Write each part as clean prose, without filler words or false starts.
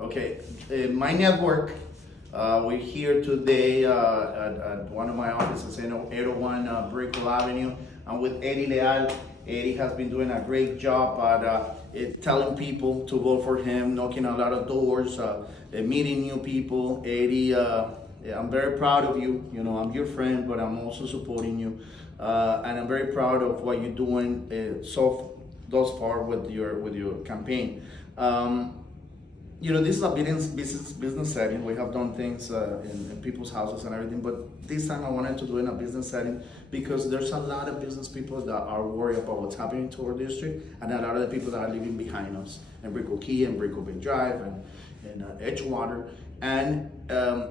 Okay, my network, we're here today at one of my offices in 801 Brickell Avenue. I'm with Eddy Leal. Eddy has been doing a great job at telling people to vote for him, knocking a lot of doors, meeting new people. Eddy, I'm very proud of you. You know, I'm your friend, but I'm also supporting you. And I'm very proud of what you're doing thus far with your campaign. You know, this is a business setting. We have done things in people's houses and everything, but this time I wanted to do it in a business setting because there's a lot of business people that are worried about what's happening to our district, and a lot of the people that are living behind us in Brickell Key and Brickell Bay Drive and Edgewater. And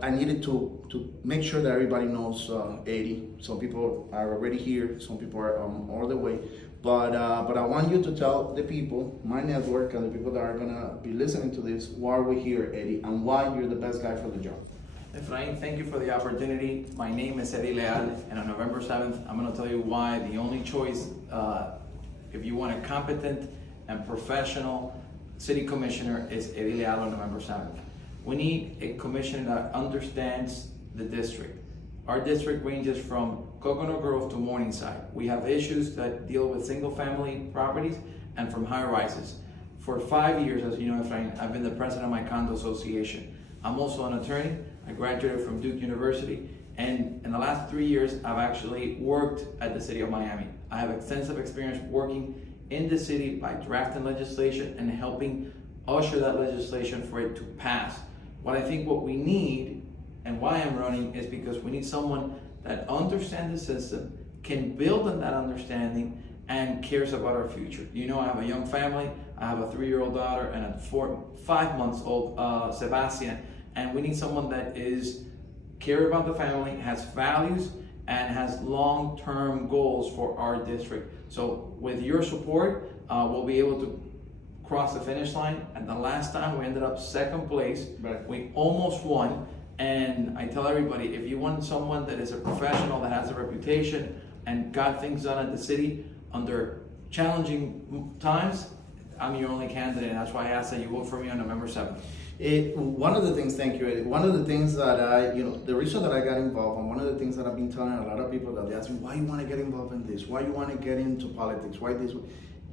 I needed to make sure that everybody knows Eddy. Some people are already here, some people are all the way. But I want you to tell the people, my network, and the people that are gonna be listening to this, why we're here, Eddy, and why you're the best guy for the job. Ephraim, thank you for the opportunity. My name is Eddy Leal, and on November 7th, I'm gonna tell you why the only choice, if you want a competent and professional city commissioner, is Eddy Leal on November 7th. We need a commissioner that understands the district. Our district ranges from Coconut Grove to Morningside. We have issues that deal with single-family properties and from high-rises. For 5 years, as you know, Ephraim, I've been the president of my condo association. I'm also an attorney. I graduated from Duke University, and in the last 3 years, I've actually worked at the city of Miami. I have extensive experience working in the city by drafting legislation and helping usher that legislation for it to pass. What we need, and why I'm running, is because we need someone that understands the system, can build on that understanding, and cares about our future. You know, I have a young family. I have a 3-year-old daughter and a 5-month-old Sebastian, and we need someone that care about the family, has values, and has long-term goals for our district. So with your support, we'll be able to cross the finish line. And the last time we ended up second place. Right. We almost won. And I tell everybody, if you want someone that is a professional, that has a reputation, and got things done at the city under challenging times, I'm your only candidate. And that's why I ask that you vote for me on November 7th. One of the things, thank you, Eddy. One of the things that the reason that I got involved, and one of the things that I've been telling a lot of people, that they ask me, why you want to get involved in this? Why you want to get into politics? Why this?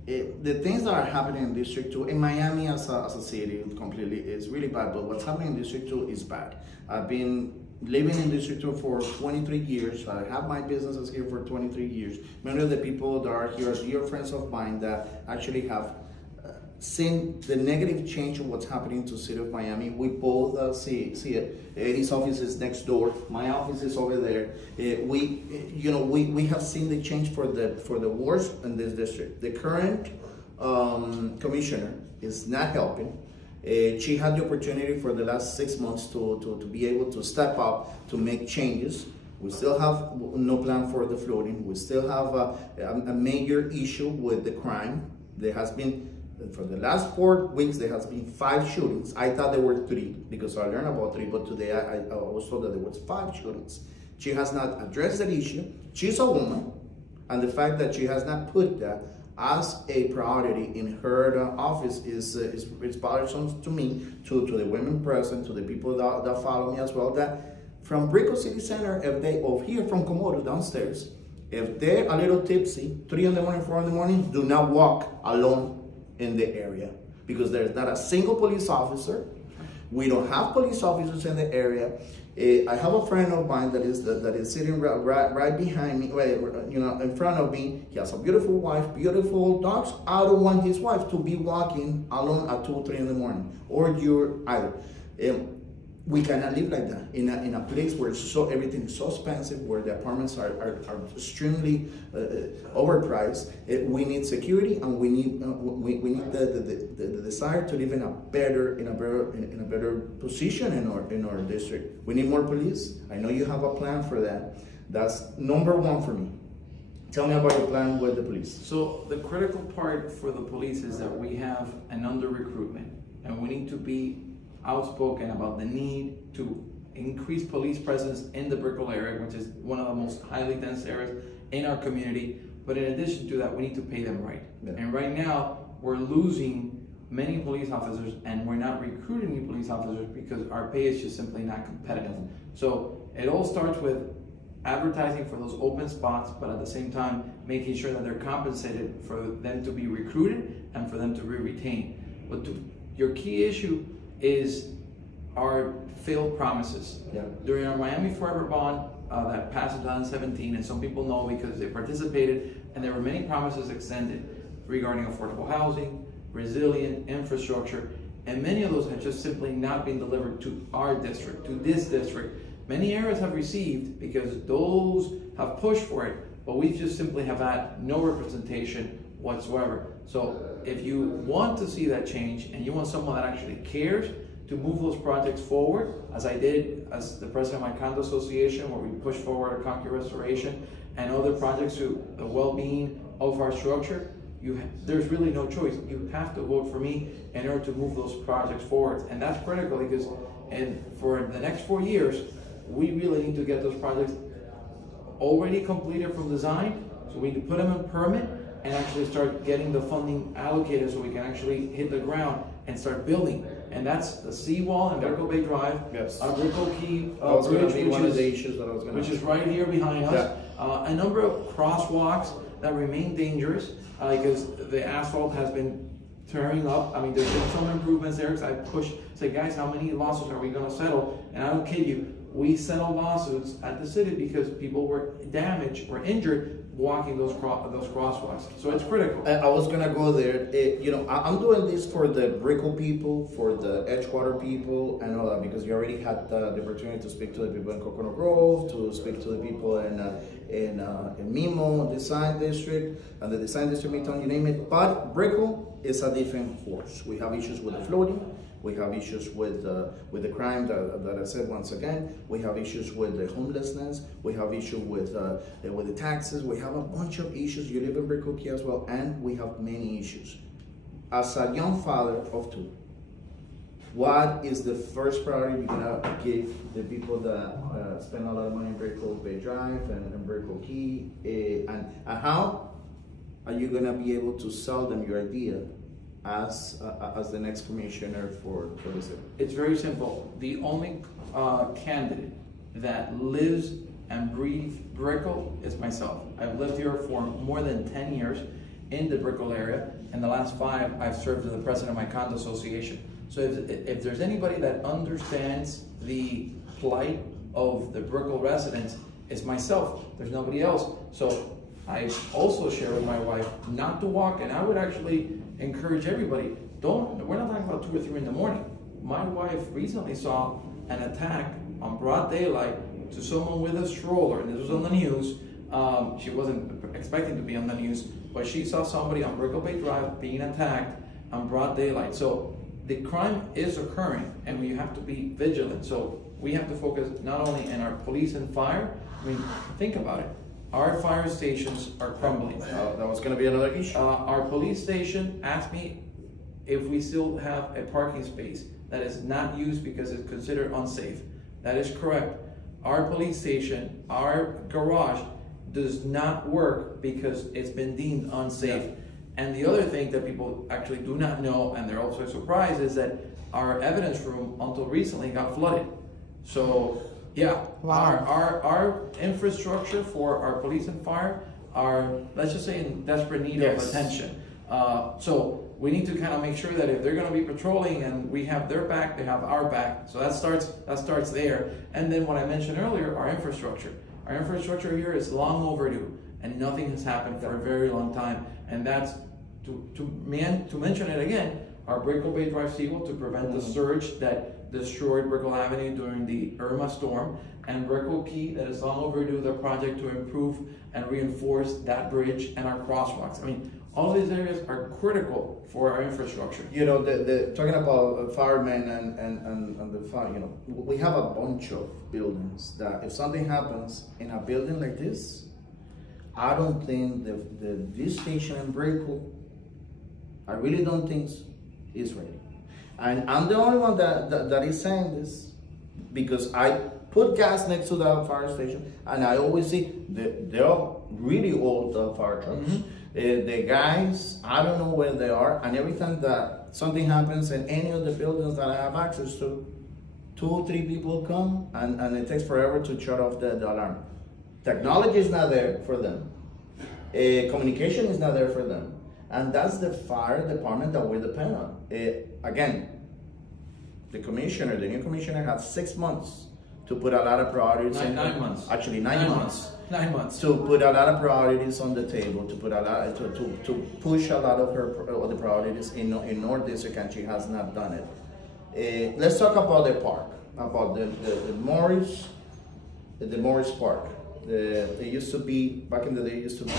The things that are happening in District 2, in Miami as a city completely, is really bad, but what's happening in District 2 is bad. I've been living in District 2 for 23 years. I have my businesses here for 23 years. Many of the people that are here are dear friends of mine that actually have seen the negative change of what's happening to the city of Miami. We both see it. Eddy's office is next door. My office is over there. We have seen the change for the worse in this district. The current commissioner is not helping. She had the opportunity for the last 6 months to be able to step up, to make changes. We still have no plan for the flooding. We still have a major issue with the crime. There has been, for the last 4 weeks, there has been 5 shootings. I thought there were 3 because I learned about 3, but today I was told that there was 5 shootings. She has not addressed that issue. She's a woman, and the fact that she has not put that as a priority in her office is bothersome to me, to the women present, to the people that follow me as well. That from Brickell City Center, or here from Komodo downstairs, if they're a little tipsy, 3 in the morning, 4 in the morning, do not walk alone in the area, because there's not a single police officer. We don't have police officers in the area. I have a friend of mine that is sitting right behind me, in front of me. He has a beautiful wife, beautiful dogs. I don't want his wife to be walking alone at 2 or 3 in the morning, or you're either. We cannot live like that in a place where everything is so expensive, where the apartments are extremely overpriced. We need security, and we need the desire to live in a better position in our district. We need more police. I know you have a plan for that. That's number 1 for me. Tell me about your plan with the police. So the critical part for the police is that we have an under-recruitment, and we need to be outspoken about the need to increase police presence in the Brickell area, which is one of the most highly dense areas in our community. But in addition to that, we need to pay them right. Yeah. And right now, we're losing many police officers, and we're not recruiting new police officers because our pay is just simply not competitive. So it all starts with advertising for those open spots, but at the same time making sure that they're compensated for them to be recruited and for them to be retained. But your key issue is our failed promises. Yeah. During our Miami Forever bond that passed in 2017, and some people know because they participated, and there were many promises extended regarding affordable housing, resilient infrastructure, and many of those have just simply not been delivered to our district, to this district. Many areas have received because those have pushed for it, but we just simply have had no representation whatsoever. So if you want to see that change and you want someone that actually cares to move those projects forward, as I did as the president of my condo association, where we pushed forward a concrete restoration and other projects to the well-being of our structure, there's really no choice. You have to vote for me in order to move those projects forward. And that's critical because for the next 4 years, we really need to get those projects already completed from design. So we need to put them in permit and actually start getting the funding allocated so we can actually hit the ground and start building. And that's the seawall and Brickell Bay Drive, Yes. Brickell Key Bridge, Bridge, one of the issues that I was going to which is right here behind us. Yeah. A number of crosswalks that remain dangerous because the asphalt has been tearing up. I mean, there's been some improvements there because I pushed, say, guys, how many lawsuits are we going to settle? And I don't kid you, we settled lawsuits at the city because people were damaged or injured walking those crosswalks. So it's critical. I was gonna go there. I'm doing this for the Brickell people, for the Edgewater people, and all that because you already had the opportunity to speak to the people in Coconut Grove, to speak to the people in Mimo Design District, and the Design District Midtown, you name it. But Brickell is a different horse. We have issues with the flooding. We have issues with the crime that I said once again. We have issues with the homelessness. We have issues with the taxes. We have a bunch of issues. You live in Brickell Key as well, and we have many issues. As a young father of two, what is the first priority you're gonna give the people that spend a lot of money in Brickell Bay Drive and Brickell Key, and how are you gonna be able to sell them your idea as the next commissioner for the city? It's very simple. The only candidate that lives and breathes Brickell is myself. I've lived here for more than 10 years in the Brickell area. In the last 5, I've served as the president of my condo association. So if there's anybody that understands the plight of the Brickell residents, it's myself. There's nobody else. So I also share with my wife not to walk, and I would actually encourage everybody, we're not talking about 2 or 3 in the morning. My wife recently saw an attack on broad daylight to someone with a stroller, and this was on the news. She wasn't expecting to be on the news, but she saw somebody on Brickell Bay Drive being attacked on broad daylight. So the crime is occurring, and we have to be vigilant. So we have to focus not only on our police and fire. I mean, think about it. Our fire stations are crumbling. That was going to be another issue. Our police station asked me if we still have a parking space that is not used because it's considered unsafe. That is correct. Our police station, our garage, does not work because it's been deemed unsafe. Yeah. And the other thing that people actually do not know, and they're also surprised, is that our evidence room until recently got flooded. So yeah, wow. Our infrastructure for our police and fire are, let's just say, in desperate need of attention. So we need to kind of make sure that if they're going to be patrolling and we have their back, they have our back. So that starts there. And then what I mentioned earlier, our infrastructure. Our infrastructure here is long overdue, and nothing has happened for a very long time. And that's to mention it again, our Brickell Bay Drive seawall to prevent the surge that destroyed Brickell Avenue during the Irma storm, and Brickell Key that is long overdue the project to improve and reinforce that bridge and our crosswalks. I mean, all of these areas are critical for our infrastructure. You know, talking about firemen and the fire, you know, we have a bunch of buildings that if something happens in a building like this, I don't think this station in Brickell, I really don't think is ready. And I'm the only one that is saying this. because I put gas next to the fire station, and I always see they're really old fire trucks. The guys, I don't know where they are, and every time that something happens in any of the buildings that I have access to, 2 or 3 people come, and it takes forever to shut off the alarm. Technology is not there for them. Communication is not there for them. And that's the fire department that we depend on. Again, the new commissioner has 6 months to put a lot of priorities. 9 months. Actually, 9 months. 9 months. To put a lot of priorities on the table, to put a lot, to push a lot of the priorities in North District, and she has not done it. Let's talk about the park, about the Morris Park. It used to be, back in the day, it used to be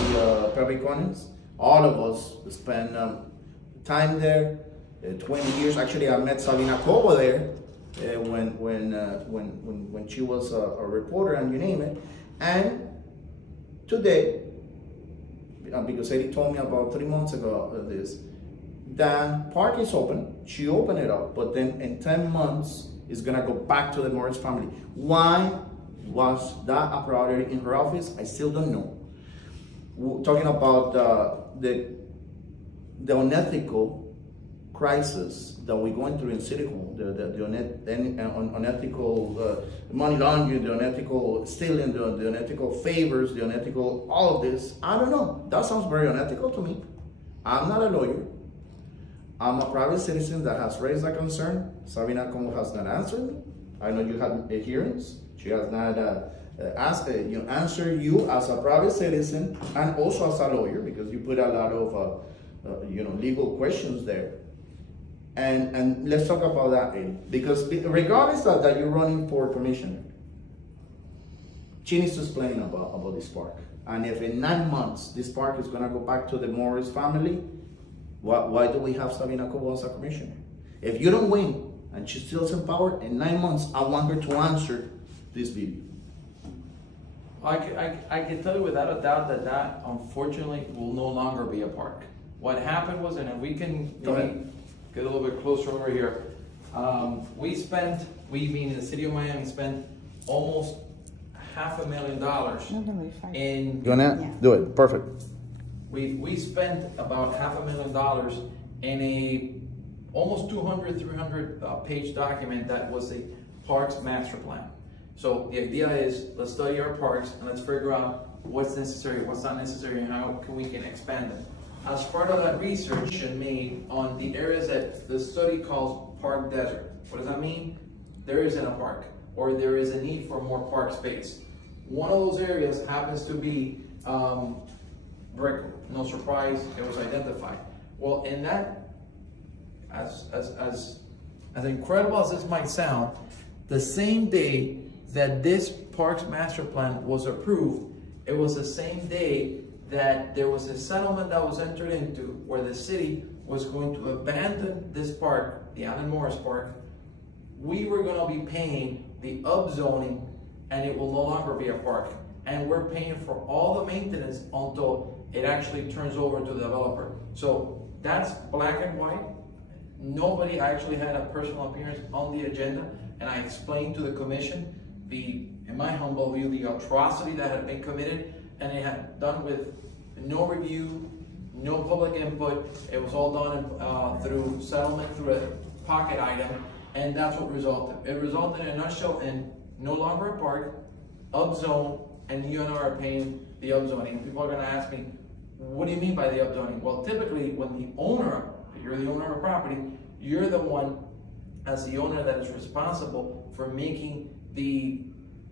Perricones. All of us spent time there, 20 years. Actually, I met Sabina Cobo there when she was a reporter, and you name it. And today, because Eddy told me about 3 months ago this, the park is open. She opened it up, but then in 10 months, it's gonna go back to the Morris family. Why was that a priority in her office? I still don't know. We're talking about the unethical crisis that we're going through in City Hall, the unethical money laundering, the unethical stealing, the unethical favors, the unethical, all of this. I don't know. That sounds very unethical to me. I'm not a lawyer. I'm a private citizen that has raised a concern. Sabina Como has not answered me. I know you had hearings. She has not answered you as a private citizen and also as a lawyer, because you put a lot of legal questions there. And let's talk about that, Eddy, because regardless of that you're running for commissioner, she needs to explain about this park. And if in 9 months this park is gonna go back to the Morris family, why do we have Sabina Cobo as a commissioner? If you don't win and she's still in power, in 9 months, I want her to answer this video. I can tell you without a doubt that unfortunately will no longer be a park. What happened was, and if we can maybe get a little bit closer over here, we meaning the city of Miami spent almost $500,000 in. You wanna do it? Perfect. We spent about $500,000 in a almost 300 page document that was the parks master plan. So the idea is, let's study our parks and let's figure out what's necessary, what's not necessary, and how we can expand them. As part of that research made on the areas that the study calls park desert. What does that mean? There isn't a park, or there is a need for more park space. One of those areas happens to be Brickell. No surprise, it was identified. Well, in that, as incredible as this might sound, the same day that this parks master plan was approved, it was the same day that there was a settlement that was entered into where the city was going to abandon this park, the Allen Morris Park. We were going to be paying the upzoning, and it will no longer be a park. And we're paying for all the maintenance until it actually turns over to the developer. So that's black and white. Nobody actually had a personal appearance on the agenda, and I explained to the commission in my humble view, the atrocity that had been committed, and it had done with no review, no public input. It was all done through settlement, through a pocket item, and that's what resulted. It resulted in a nutshell in no longer a park, upzone, and you and I are paying the upzoning. People are going to ask me, what do you mean by the upzoning? Well, typically when you're the owner of a property, you're the one as the owner that is responsible for making the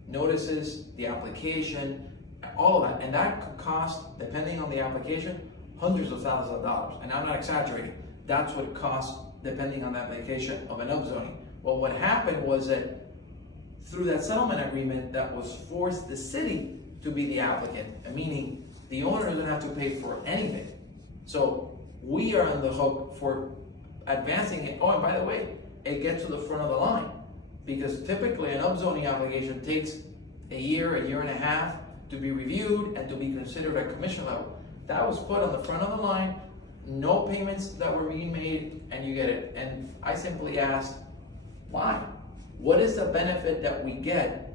notices, the application, all of that. And that could cost, depending on the application, hundreds of thousands of dollars. And I'm not exaggerating. That's what it costs depending on the application of an upzoning. Well, what happened was that through that settlement agreement, that was forced the city to be the applicant, meaning the owner doesn't have to pay for anything. So we are on the hook for advancing it. Oh, and by the way, it gets to the front of the line, because typically an upzoning application takes a year and a half to be reviewed and to be considered at commission level. That was put on the front of the line, no payments that were being made, and you get it. And I simply asked, why? what is the benefit that we get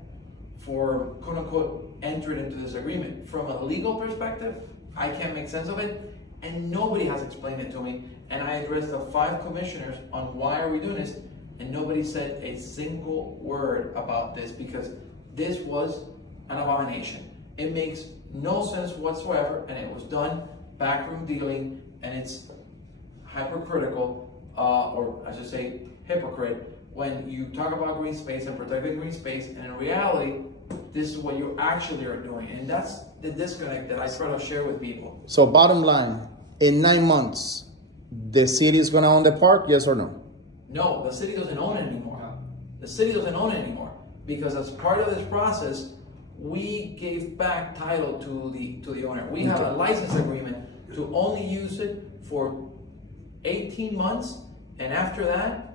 for quote unquote entering into this agreement? From a legal perspective, I can't make sense of it, and nobody has explained it to me. And I addressed the 5 commissioners on why are we doing this, and nobody said a single word about this, because this was an abomination. It makes no sense whatsoever, and it was done backroom dealing, and it's hypercritical, or I should say hypocrite, when you talk about green space and protecting green space, and in reality, this is what you actually are doing. And that's the disconnect that I try to share with people. So bottom line, in 9 months, the city is going to own the park, yes or no? No, the city doesn't own it anymore. The city doesn't own it anymore, because as part of this process, we gave back title to the owner. We have a license agreement to only use it for 18 months, and after that.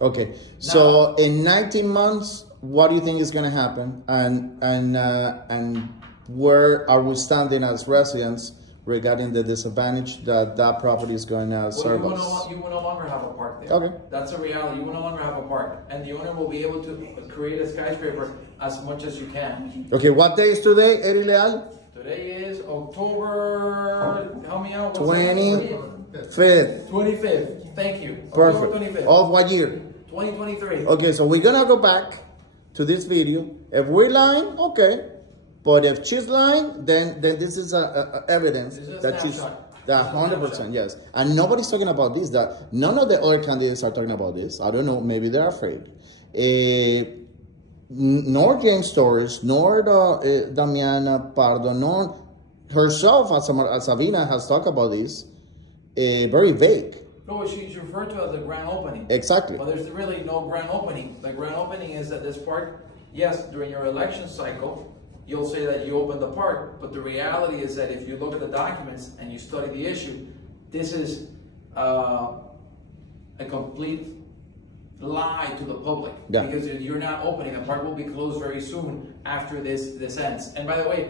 Okay, so in 19 months, what do you think is going to happen, and where are we standing as residents regarding the disadvantage that that property is going to serve us? You will no longer have a park there. Okay. That's a reality. You will no longer have a park, and the owner will be able to create a skyscraper as much as you can. Okay, what day is today, Eddy Leal? Today is October, help me out. 25th. 25th. Thank you. Perfect. October 25th. Of what year? 2023. Okay, so we're gonna go back to this video. If we're lying, okay. But if she's lying, then this is evidence that she's that 100%, yes. And nobody's talking about this. That none of the other candidates are talking about this. I don't know. Maybe they're afraid. Nor James Torres, nor Damiana Pardo, nor herself, as Sabina has talked about this. Very vague. No, she's referred to as the grand opening. Exactly. But there's really no grand opening. The grand opening is that this park, yes, during your election cycle, you'll say that you opened the park, but the reality is that if you look at the documents and you study the issue, this is a complete lie to the public. Yeah. Because you're not opening. The park will be closed very soon after this ends. And by the way,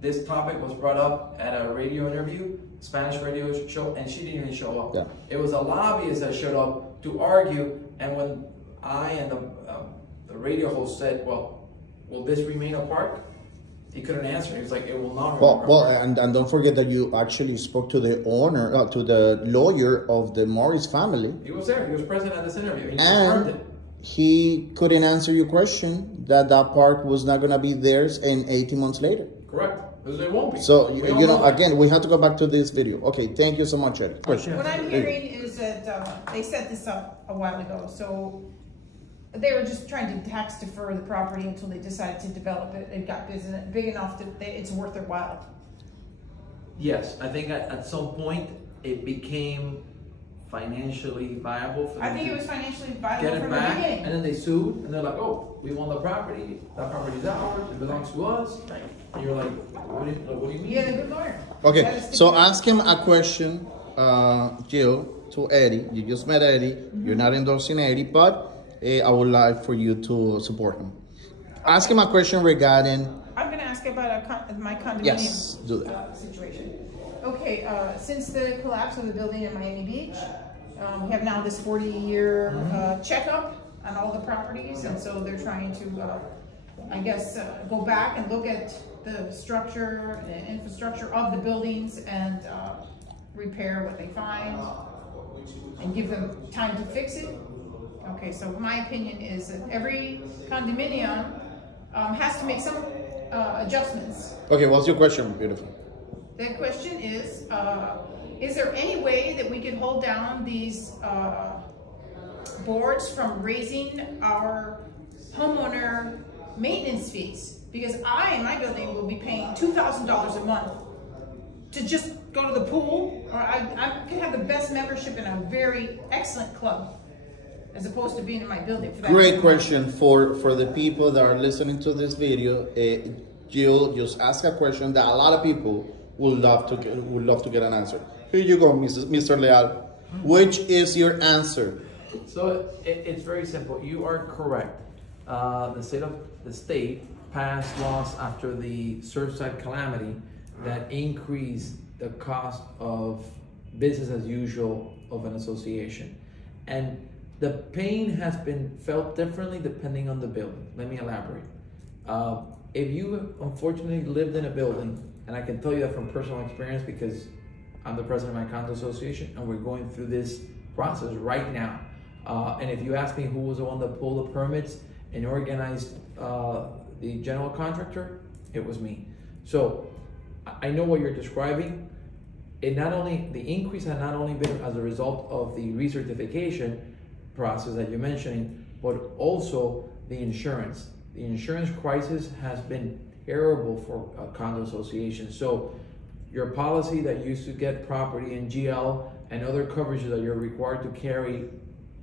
this topic was brought up at a radio interview, Spanish radio show, and she didn't even show up. Yeah. It was a lobbyist that showed up to argue, and when I and the radio host said, well, will this remain a park? He couldn't answer. He was like, it will not remain a park. And don't forget that you actually spoke to the owner, to the lawyer of the Morris family. He was there. He was present at this interview. He confirmed it. He couldn't answer your question that park was not going to be theirs in 18 months later. Correct. Because it won't be. So, you know, again, we have to go back to this video. Okay, thank you so much, Ed. Question. What I'm hearing is that they set this up a while ago. So they were just trying to tax defer the property until they decided to develop it. It got big enough that it's worth their while. Yes, I think at some point it became financially viable for them. I think it was financially viable get it from back, the beginning. and then they sued, and they're like, "Oh, we won the property. That property's ours. It belongs to us." And you're like, "What do you mean?" Yeah, the good lawyer. Okay, so ask him a question, Jill, to Eddy. You just met Eddy. You're not endorsing Eddy, but I would like for you to support him. Ask him a question regarding... I'm going to ask about my condominium Yes, do that. situation. Okay, since the collapse of the building in Miami Beach, we have now this 40-year checkup on all the properties, and so they're trying to, I guess, go back and look at the structure and infrastructure of the buildings and repair what they find and give them time to fix it. Okay, so my opinion is that every condominium has to make some adjustments. Okay, what's your question, beautiful? The question is there any way that we can hold down these boards from raising our homeowner maintenance fees? Because I, in my building, will be paying $2,000 a month to just go to the pool, or I could have the best membership in a very excellent club, as opposed to being in my building. For that Great question for the people that are listening to this video. Jill just asked a question that a lot of people would love to get an answer. Here you go, Mr. Leal. Which is your answer? So it's very simple. You are correct. The state passed laws after the Surfside calamity that increased the cost of business as usual of an association. And The pain has been felt differently depending on the building. Let me elaborate. If you unfortunately lived in a building, and I can tell you that from personal experience because I'm the president of my condo association and we're going through this process right now. And if you ask me who was the one that pulled the permits and organized the general contractor, it was me. So I know what you're describing. It not only, the increase had not only been as a result of the recertification process that you're mentioning, but also the insurance. The insurance crisis has been terrible for condo associations. So your policy that used to get property in GL and other coverages that you're required to carry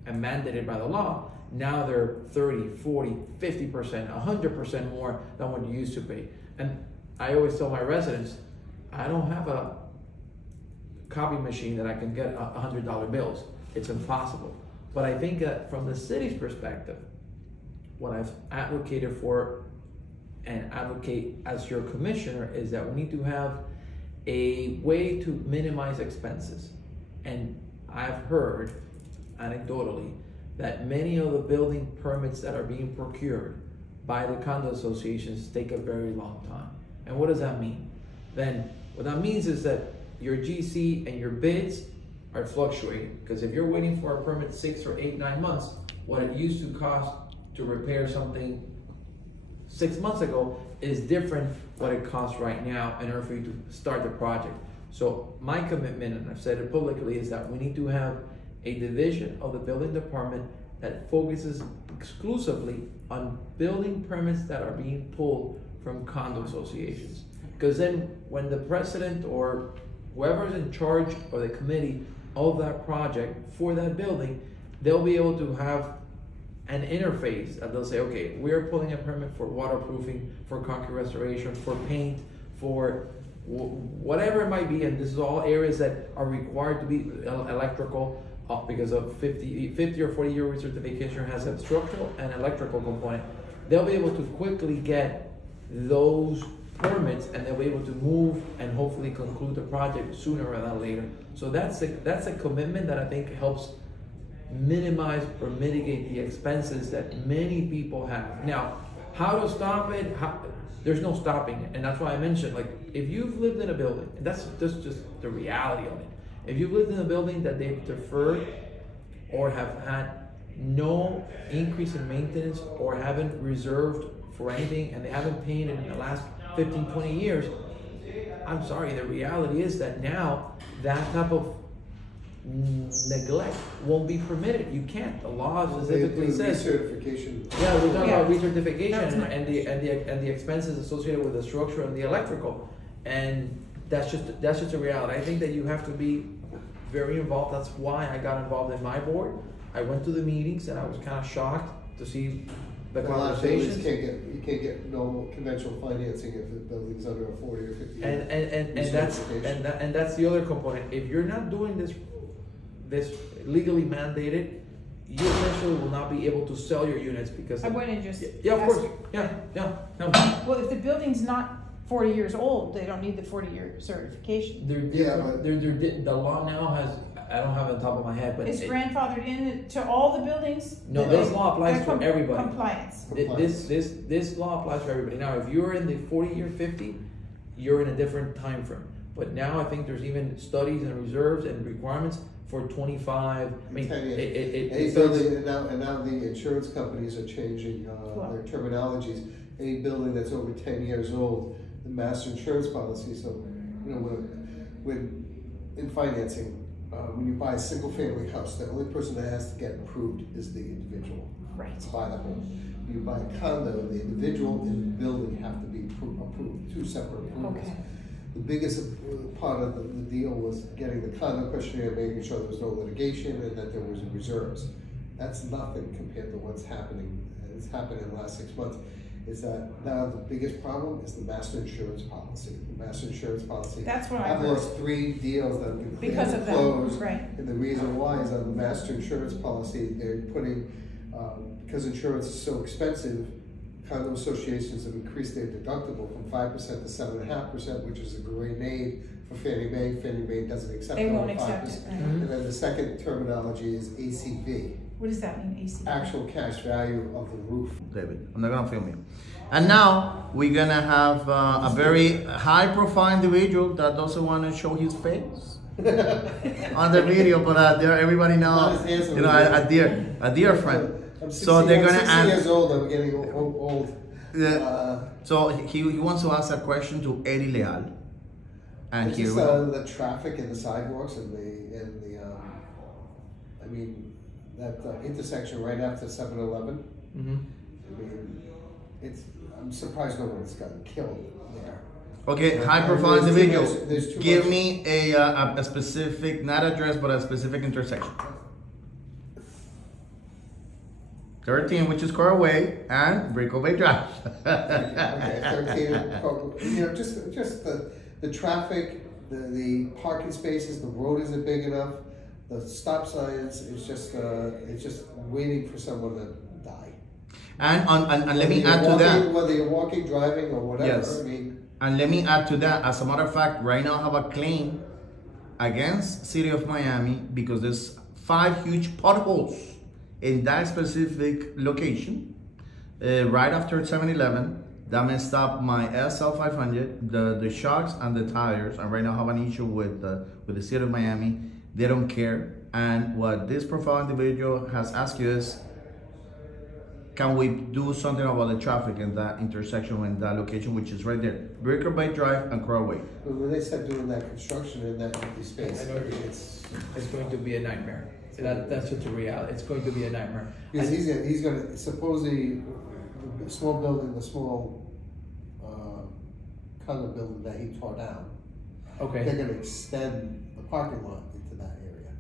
and mandated by the law, now they're 30, 40, 50%, 100% more than what you used to pay. And I always tell my residents, I don't have a copy machine that I can get $100 bills. It's impossible. But I think that from the city's perspective, what I've advocated for and advocate as your commissioner is that we need to have a way to minimize expenses. And I've heard anecdotally that many of the building permits that are being procured by the condo associations take a very long time. And what does that mean? Then what that means is that your GC and your bids are fluctuating, because if you're waiting for a permit 6 or 8, 9 months, what it used to cost to repair something 6 months ago is different what it costs right now in order for you to start the project. So my commitment, and I've said it publicly, is that we need to have a division of the building department that focuses exclusively on building permits that are being pulled from condo associations. Because then when the president or whoever's in charge of the committee of that project for that building, they'll be able to have an interface that they'll say, okay, we're pulling a permit for waterproofing, for concrete restoration, for paint, for whatever it might be, and this is all areas that are required to be electrical because of 50 or 40 year recertification has a structural and electrical component. They'll be able to quickly get those permits and they'll be able to move and hopefully conclude the project sooner rather than later. So that's a commitment that I think helps minimize or mitigate the expenses that many people have. Now, how to stop it? There's no stopping it, and that's why I mentioned, like, if you've lived in a building, and that's just the reality of it. If you've lived in a building that they've deferred or have had no increase in maintenance or haven't reserved for anything and they haven't paid it in the last 15, 20 years, I'm sorry, the reality is that now that type of neglect won't be permitted. You can't. The law specifically says recertification. Yeah, we're talking about recertification and the expenses associated with the structure and the electrical, and that's just a reality. I think that you have to be very involved. That's why I got involved in my board. I went to the meetings and I was kind of shocked to see the conversations. You can't get normal conventional financing if the building's under a 40 or 50 year. And that's the other component. If you're not doing this legally mandated, you essentially will not be able to sell your units because I want to just of course. No. Well, if the building's not 40 years old, they don't need the 40-year certification. The law now has, I don't have it on top of my head, but it's grandfathered in to all the buildings. No, this law applies to everybody. Compliance. This law applies to everybody. Now, if you're in the 40-year 50, you're in a different time frame. But now I think there's even studies and reserves and requirements for 25. I mean, 10 years. And now the insurance companies are changing their terminologies. Any building that's over 10 years old, the master insurance policy. So, you know, when in financing, when you buy a single-family house, the only person that has to get approved is the individual. Right. To buy the home. When you buy a condo, the individual and the building have to be approved. Two separate approvals. Okay. The biggest part of the deal was getting the condo questionnaire, making sure there was no litigation and that there was reserves. That's nothing compared to what's happening. It's happened in the last 6 months. Is that now the biggest problem is the master insurance policy. The master insurance policy. That's what I've lost 3 deals that have been because of closed. That, right? And the reason why is on the master insurance policy, they're putting because insurance is so expensive. Condo associations have increased their deductible from 5% to 7.5%, which is a great aid for Fannie Mae. Fannie Mae doesn't accept it. They won't accept it. And then the second terminology is ACV. What does that mean, AC? Actual cash value of the roof. David, I'm not gonna film you. And now we're gonna have a very high-profile individual that doesn't want to show his face on the video, but there everybody knows, you know, a dear friend. So they're gonna 60 years old. I'm getting old. So he wants to ask a question to Eddy Leal, and here we go. The traffic and the sidewalks and the I mean that intersection right after 7-Eleven. Mm-hmm. I mean, I'm surprised no one's gotten killed there. Okay, high-profile individual. There's too Give much. me a specific, not address, but a specific intersection. 13, which is Coraway, and Brickell Bay Drive. Okay, 13. You know, just the traffic, the parking spaces, the road isn't big enough. The stop signs is just it's just waiting for someone to die. And let me add to that. Whether you're walking, driving, or whatever. Yes. I mean, And let me add to that. As a matter of fact, right now I have a claim against City of Miami because there's 5 huge potholes in that specific location, right after 7-Eleven. That messed up my SL500, the shocks and the tires. And right now I have an issue with the City of Miami. They don't care. And what this profile individual has asked you is, can we do something about the traffic in that intersection, in that location, which is right there, Brickell Bay Drive and Coraway? but when they start doing that construction in that empty space, I know it's going to be a nightmare. That's just a reality. It's going to be a nightmare. because he's gonna supposedly the small building, the small condo building that he tore down. Okay. They're gonna extend the parking lot into that area.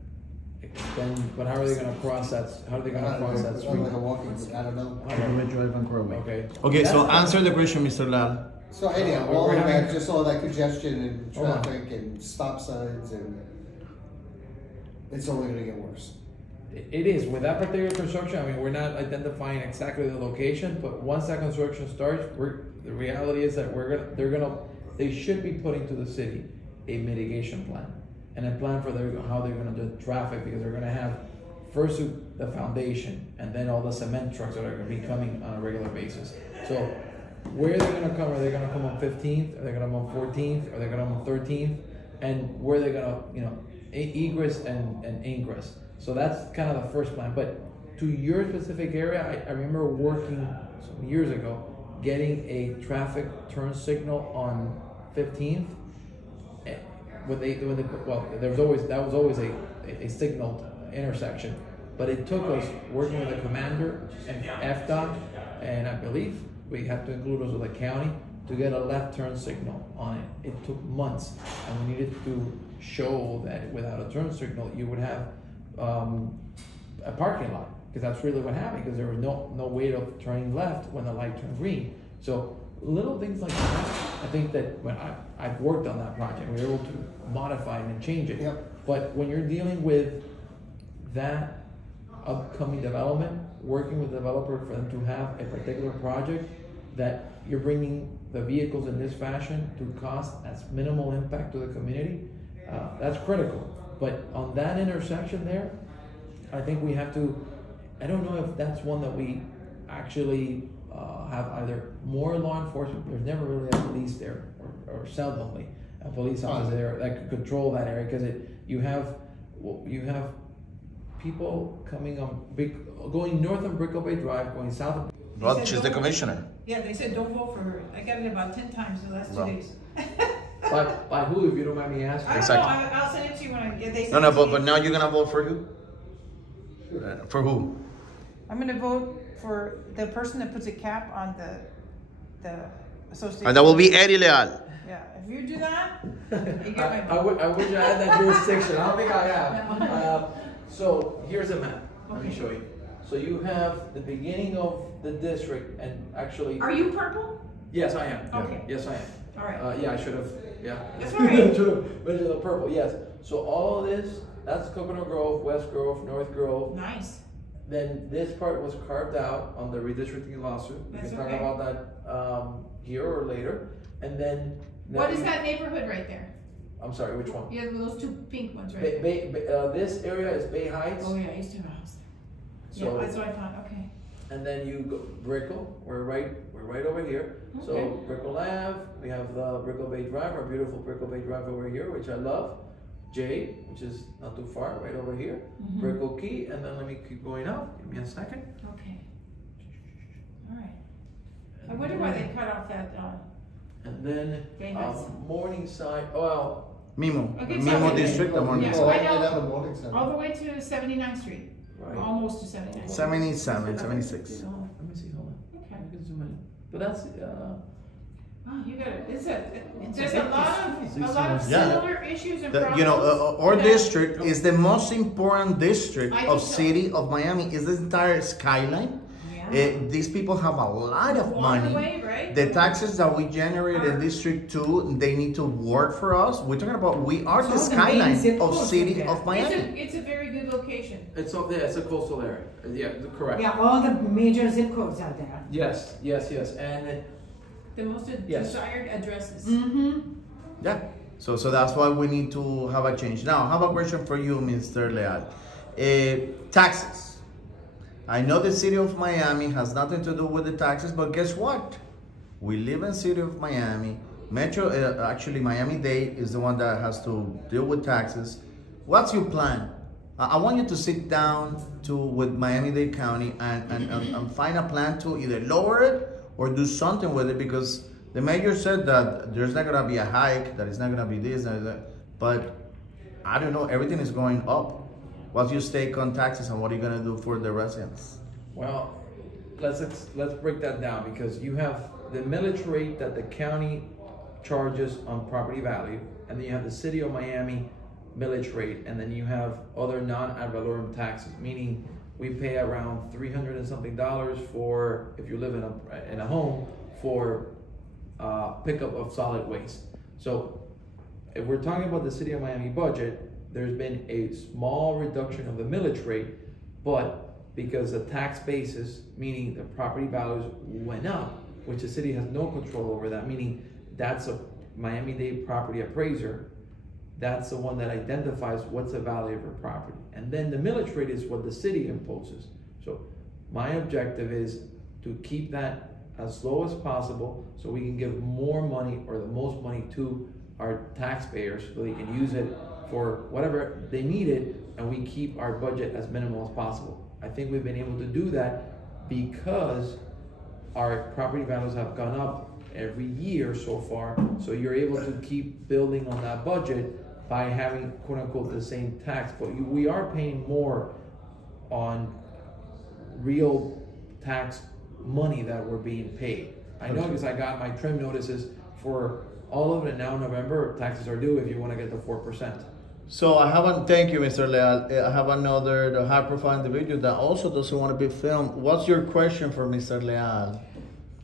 Then, but how are they going to cross that? How are they going to cross that street? Like a walking, I don't know. Brickell Bay Drive and Coraway. Okay. Okay, so answer the question, Mr. Lal. So anyhow, We're all of having- that, just all that congestion and Hold on. traffic and stop signs and it's only gonna get worse. It is, with that particular construction, I mean, we're not identifying exactly the location, but once that construction starts, the reality is that they should be putting to the city a mitigation plan. And a plan for how they're gonna do traffic, because they're gonna have first the foundation, and then all the cement trucks that are gonna be coming on a regular basis. So, where they're gonna come, are they gonna come on 15th, are they gonna come on 14th, are they gonna come on 13th? And where they're gonna, egress and ingress. So that's kind of the first plan. But to your specific area, I remember working some years ago, getting a traffic turn signal on 15th. That was always a signaled intersection. But it took us working with the commander and FDOT, and I believe we have to include us with the county to get a left turn signal on it. It took months, and we needed to show that without a turn signal, you would have a parking lot, because that's really what happened, because there was no way of turning left when the light turned green. So little things like that, I think that when I've worked on that project, we were able to modify it and change it. Yep. But when you're dealing with that upcoming development, working with the developer for them to have a particular project that you're bringing the vehicles in this fashion to cost as minimal impact to the community, that's critical. But on that intersection there, I think we have to, I don't know if that's one that we actually have either more law enforcement, there's never really a police there, or seldomly a police officer there that could control that area, because you have people coming on going north on Brickell Bay Drive, going south of. Well, she's the commissioner. Yeah, they said don't vote for her. I got it about 10 times in the last 2 days. By who, if you don't mind me asking? I don't know, I'll send it to you when I get, they send No, it to but you. now you're gonna vote for who? For who? I'm gonna vote for the person that puts a cap on the association. And that will be Eddy Leal. Yeah, if you do that, you get my I wish I had that jurisdiction. I don't think I have. So here's a map. Let me show you. So you have the beginning of the district, and actually. Are you purple? Yes, I am. Okay. Yes, I am. All right. Yeah, I should have. Yeah. That's all right. Should have mentioned the purple. Yes. So all of this, that's Coconut Grove, West Grove, North Grove. Nice. Then this part was carved out on the redistricting lawsuit. We That's can talk okay. about that here or later. And then. What is that neighborhood right there? I'm sorry, which one? You have those 2 pink ones right there. This area is Bay Heights. Oh yeah, I used to have a house So, yeah, that's what I thought, okay. and then you go Brickell, we're right over here. Okay. So Brickell Ave, we have the Brickell Bay Drive, our beautiful Brickell Bay Drive over here, which I love. J, which is not too far, right over here. Brickell Key, and then let me keep going up. Give me a second. Okay. All right. I wonder why they cut off that, And then Gay Heights. Morningside, well, Mimo, Okay, Mimo so- district, the morning. Yeah. All the I way know. down to Morningside. all the way to 79th Street, right. almost to 79th. 77, 76. Hold on, let me see, hold on. Okay. I can zoom in. But that's, Oh, you got it. There's a lot of Yeah. similar issues and problems. You know, our that- district is the most important district I of think so. city of Miami. Is the entire skyline. Yeah. These people have a lot of Along money. the way, right? The taxes that we generate in District 2, they need to work for us. We're talking about, we are the So the main skyline zip of codes city are there. of Miami. It's a very good location. it's up there, it's a coastal area. Yeah, correct. Yeah, all the major zip codes are there. Yes, and The most Yes. desired addresses. Mm-hmm. Yeah. So that's why we need to have a change. Now, I have a question for you, Mr. Leal. Taxes. I know the city of Miami has nothing to do with the taxes, but guess what? We live in city of Miami. Metro, actually Miami-Dade is the one that has to deal with taxes. What's your plan? I want you to sit down with Miami-Dade County and find a plan to either lower it or do something with it, because the mayor said that there's not gonna be a hike, that it's not gonna be this and that, but I don't know, everything is going up. What's your stake on taxes and what are you gonna do for the residents? well, let's break that down, because you have the millage rate that the county charges on property value, and then you have the city of Miami millage rate, and then you have other non-ad valorem taxes, meaning we pay around $300 and something for, if you live in a home, for pickup of solid waste. So if we're talking about the city of Miami budget, there's been a small reduction of the millage rate, but because the tax basis, meaning the property values went up, which the city has no control over that, meaning that's a Miami-Dade property appraiser, that's the one that identifies what's the value of a property. And then the millage rate is what the city imposes. So my objective is to keep that as low as possible so we can give more money, or the most money, to our taxpayers so they can use it for whatever they need it, and we keep our budget as minimal as possible. I think we've been able to do that because our property values have gone up every year so far, so you're able to keep building on that budget by having, quote unquote, the same tax, but we are paying more on real tax money that we're being paid. I know because I got my trim notices for all of it, and now in November, taxes are due if you want to get the 4%. So thank you, Mr. Leal. I have another high profile individual that also doesn't want to be filmed. What's your question for Mr. Leal?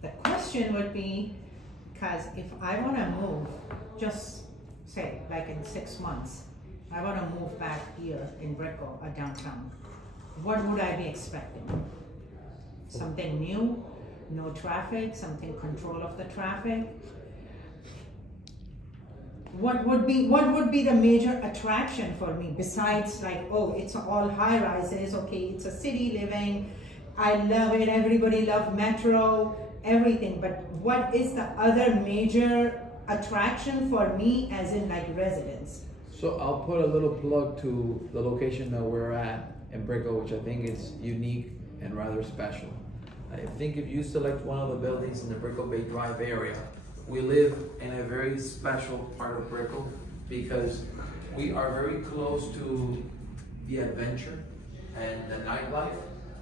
The question would be, because if I want to move, just say like in 6 months, I want to move back here in Brickell or downtown, what would I be expecting? Something new, no traffic, something control of the traffic? What would be the major attraction for me besides like, oh, it's all high rises, okay, it's a city living, I love it, everybody loves Metro, everything, but what is the other major attraction for me as in like residents? So I'll put a little plug to the location that we're at in Brickell, which I think is unique and rather special. I think if you select one of the buildings in the Brickell Bay Drive area, we live in a very special part of Brickell because we are very close to the adventure and the nightlife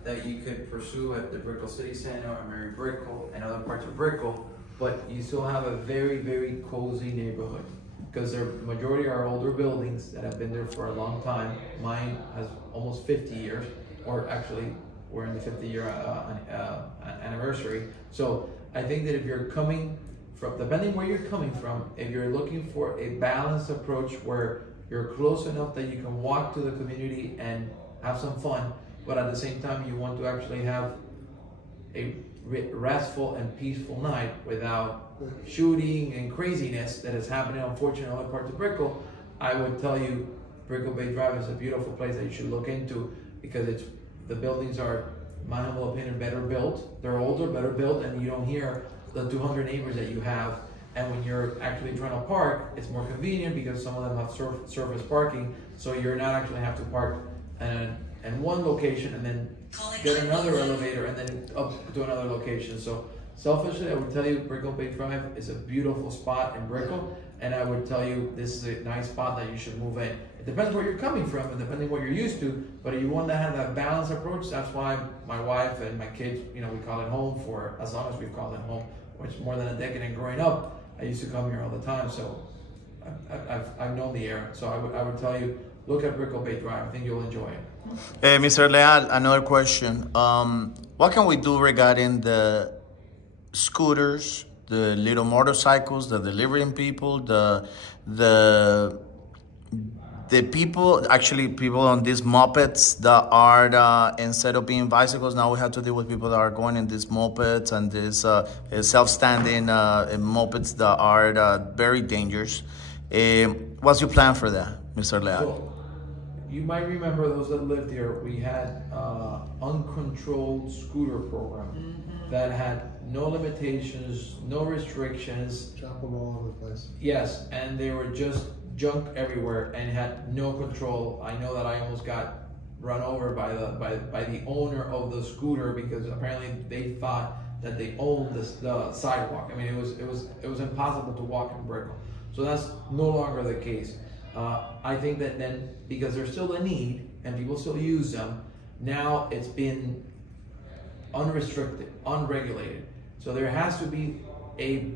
that you could pursue at the Brickell City Center or Mary Brickell and other parts of Brickell, but you still have a very, very cozy neighborhood because the majority are older buildings that have been there for a long time. Mine has almost 50 years, or actually we're in the 50-year anniversary. So I think that if you're coming from, depending where you're coming from, if you're looking for a balanced approach where you're close enough that you can walk to the community and have some fun, but at the same time you want to actually have a restful and peaceful night without shooting and craziness that is happening unfortunately in other parts of Brickell, I would tell you Brickell Bay Drive is a beautiful place that you should look into because it's The buildings are, my humble opinion, better built. They're older, better built, and you don't hear the 200 neighbors that you have. And when you're actually trying to park, it's more convenient because some of them have surface parking, so you're not actually have to park in one location and then get another elevator and then up to another location. So selfishly, I would tell you Brickell Bay Drive is a beautiful spot in Brickell, and I would tell you this is a nice spot that you should move in. It depends where you're coming from and depending what you're used to, but if you want to have that balanced approach, that's why my wife and my kids, we call it home for as long as we've called it home, which more than a decade. And growing up, I used to come here all the time, so I've known the area. So I would tell you, look at Brickell Bay Drive. I think you'll enjoy it. Mr. Leal, another question. What can we do regarding the scooters, the little motorcycles, the delivering people, the people, actually people on these mopeds that are, instead of being bicycles, now we have to deal with people that are going in these mopeds and these self-standing mopeds that are very dangerous. What's your plan for that, Mr. Leal? So, you might remember, those that lived here, we had uncontrolled scooter program that had no limitations, no restrictions. Drop them all over the place. Yes, and they were just junk everywhere and had no control. I know that I almost got run over by the owner of the scooter because apparently they thought that they owned the sidewalk. I mean, it was impossible to walk in Brickell. So that's no longer the case. I think that then, because there's still a need and people still use them, now it's been unrestricted, unregulated. So there has to be a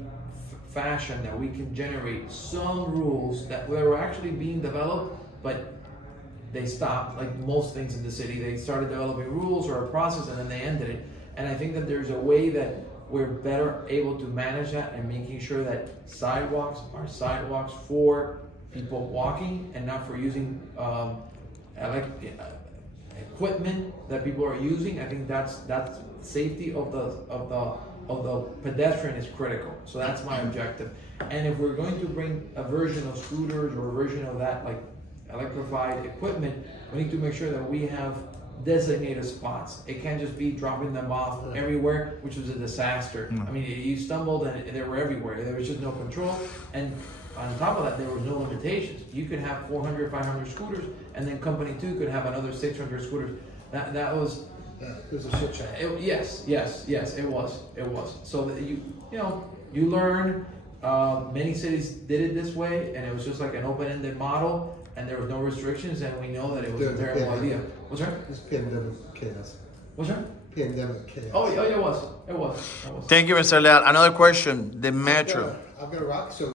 fashion that we can generate some rules that were actually being developed, but they stopped. Like most things in the city, they started developing rules or a process and then they ended it. And I think that there's a way that we're better able to manage that and making sure that sidewalks are sidewalks for people walking and not for using equipment that people are using. I think that's safety of the pedestrian is critical. So that's my objective. And if we're going to bring a version of scooters or a version of that, like electrified equipment, we need to make sure that we have designated spots. It can't just be dropping them off everywhere, which was a disaster. I mean, you stumbled and they were everywhere. There was just no control. And on top of that, there were no limitations. You could have 400, 500 scooters, and then Company 2 could have another 600 scooters. That was... it was a shit show. Yes, it was. So that you learn. Many cities did it this way, and it was just like an open-ended model, and there was no restrictions, and we know that it was a terrible idea. What's that? It's pandemic chaos. What's that? Pandemic chaos. Oh, yeah, it was. Thank you, Mr. Leal. Another question, the metro. I've got a rock, so